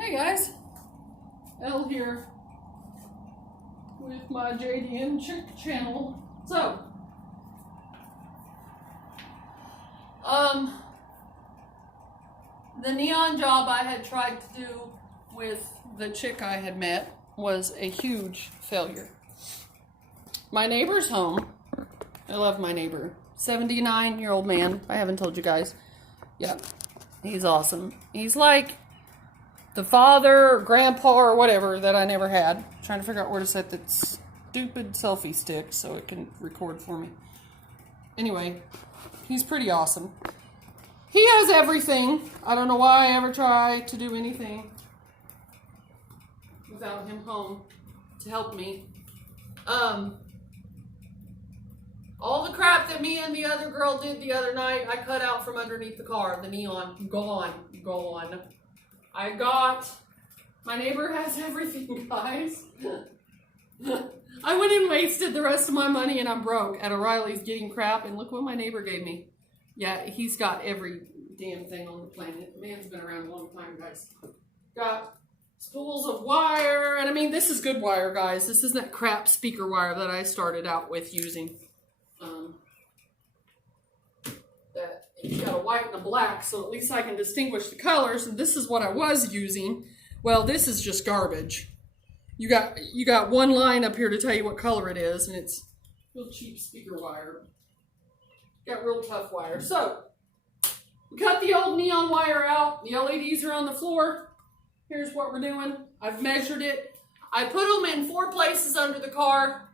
Hey guys, Elle here with my JDN Chick channel. So, the neon job I had tried to do with the chick I had met was a huge failure. My neighbor's home. I love my neighbor. 79-year-old man. I haven't told you guys. Yeah, he's awesome. He's like the father or grandpa or whatever that I never had. I'm trying to figure out where to set that stupid selfie stick so it can record for me. Anyway, he's pretty awesome. He has everything. I don't know why I ever try to do anything without him home to help me. All the crap that me and the other girl did the other night, I cut out from underneath the car. The neon, gone. My neighbor has everything, guys. I went and wasted the rest of my money and I'm broke at O'Reilly's getting crap, and look what my neighbor gave me. Yeah, he's got every damn thing on the planet. The man's been around a long time, guys. Got spools of wire, and I mean, this is good wire, guys. This isn't that crap speaker wire that I started out with using. That you got a white and a black, so at least I can distinguish the colors. And this is what I was using. Well, this is just garbage. You got one line up here to tell you what color it is, and it's real cheap speaker wire. Got real tough wire. So we cut the old neon wire out. The LEDs are on the floor. Here's what we're doing. I've measured it. I put them in 4 places under the car.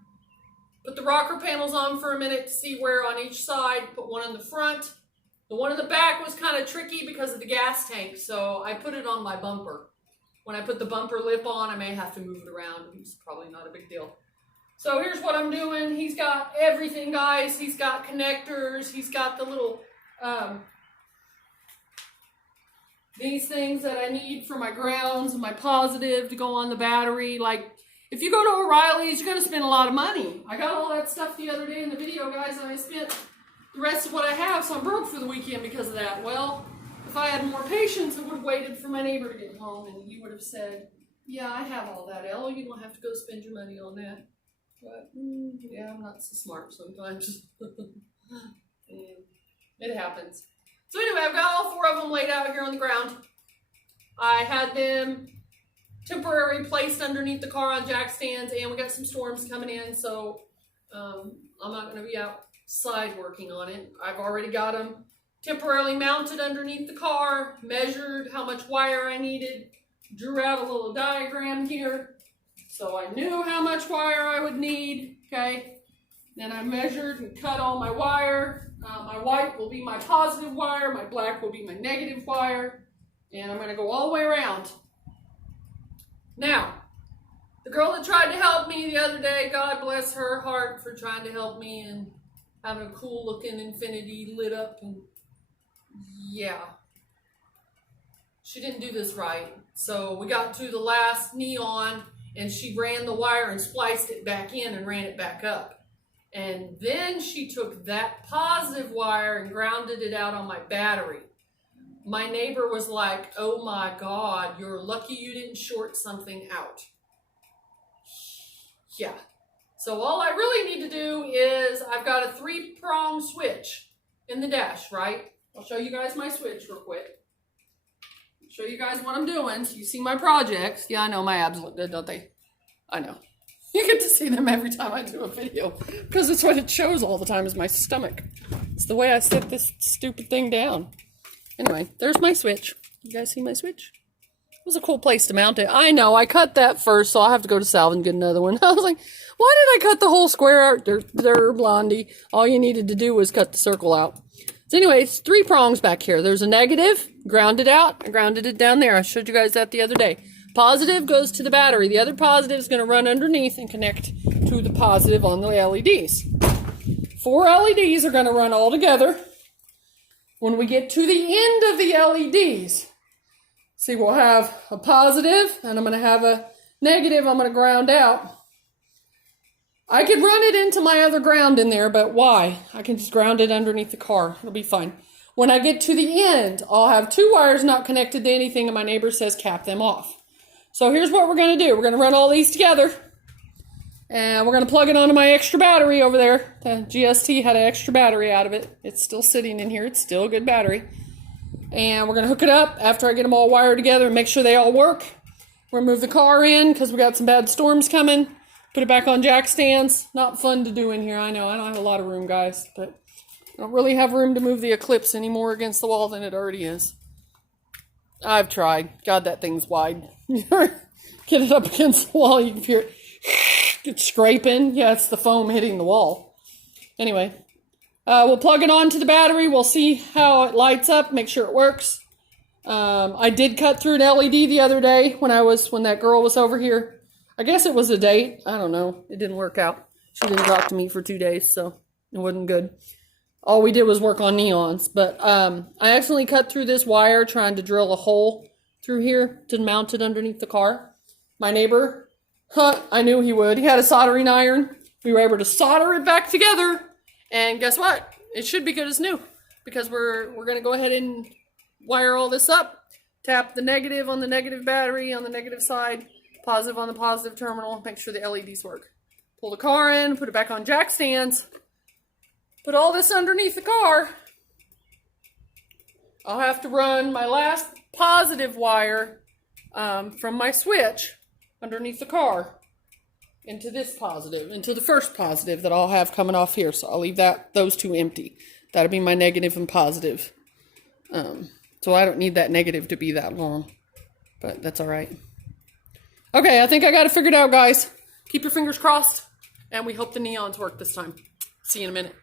Put the rocker panels on for a minute to see where on each side. Put one in the front. The one in the back was kind of tricky because of the gas tank, so I put it on my bumper. When I put the bumper lip on, I may have to move it around. It's probably not a big deal. So here's what I'm doing. He's got everything, guys. He's got connectors. He's got the little, these things that I need for my grounds and my positive to go on the battery. Like, if you go to O'Reilly's, you're going to spend a lot of money. I got all that stuff the other day in the video, guys, and I spent the rest of what I have, so I'm broke for the weekend because of that. Well, if I had more patience, I would have waited for my neighbor to get home, and he would have said, yeah, I have all that, Elle. You don't have to go spend your money on that. But, yeah, I'm not so smart sometimes. It happens. So anyway, I've got all 4 of them laid out here on the ground. I had them temporarily placed underneath the car on jack stands, and we got some storms coming in, so I'm not going to be outside working on it. I've already got them temporarily mounted underneath the car, measured how much wire I needed, drew out a little diagram here, so I knew how much wire I would need, okay? Then I measured and cut all my wire. My white will be my positive wire, my black will be my negative wire, and I'm going to go all the way around. Now, the girl that tried to help me the other day, God bless her heart for trying to help me and having a cool looking infinity lit up, and yeah, she didn't do this right. So we got to the last neon and she ran the wire and spliced it back in and ran it back up. And then she took that positive wire and grounded it out on my battery. My neighbor was like, oh my God, you're lucky you didn't short something out. Yeah. So all I really need to do is, I've got a 3-prong switch in the dash, right? I'll show you guys my switch real quick. Show you guys what I'm doing so you see my projects. Yeah, I know my abs look good, don't they? I know. You get to see them every time I do a video because it's what it shows all the time is my stomach. It's the way I set this stupid thing down. Anyway, there's my switch. You guys see my switch? It was a cool place to mount it. I know, I cut that first, so I'll have to go to Salve and get another one. I was like, why did I cut the whole square out? There, Blondie. All you needed to do was cut the circle out. So anyway, it's 3 prongs back here. There's a negative, grounded out. I grounded it down there. I showed you guys that the other day. Positive goes to the battery. The other positive is going to run underneath and connect to the positive on the LEDs. 4 LEDs are going to run all together. When we get to the end of the LEDs, see, we'll have a positive, and I'm going to have a negative I'm going to ground out. I could run it into my other ground in there, but why? I can just ground it underneath the car. It'll be fine. When I get to the end, I'll have 2 wires not connected to anything, and my neighbor says cap them off. So here's what we're going to do. We're going to run all these together. And we're going to plug it onto my extra battery over there. The GST had an extra battery out of it. It's still sitting in here. It's still a good battery. And we're going to hook it up after I get them all wired together and make sure they all work. We're going to move the car in because we got some bad storms coming. Put it back on jack stands. Not fun to do in here. I know. I don't have a lot of room, guys. But I don't really have room to move the Eclipse any more against the wall than it already is. I've tried. God, that thing's wide. Get it up against the wall. You can hear it. It's scraping. Yeah, it's the foam hitting the wall. Anyway, we'll plug it onto the battery. We'll see how it lights up. Make sure it works. I did cut through an LED the other day when that girl was over here. I guess it was a date. I don't know. It didn't work out. She didn't talk to me for 2 days, so it wasn't good. All we did was work on neons. But I accidentally cut through this wire trying to drill a hole through here to mount it underneath the car. My neighbor, I knew he would. He had a soldering iron. We were able to solder it back together. And guess what? It should be good as new. Because we're going to go ahead and wire all this up. Tap the negative on the negative battery on the negative side. Positive on the positive terminal. Make sure the LEDs work. Pull the car in. Put it back on jack stands. Put all this underneath the car. I'll have to run my last positive wire from my switch underneath the car into this positive, into the first positive that I'll have coming off here. So I'll leave those two empty. That'll be my negative and positive. So I don't need that negative to be that long, but that's all right. Okay, I think I got it figured out, guys. Keep your fingers crossed, and we hope the neons work this time. See you in a minute.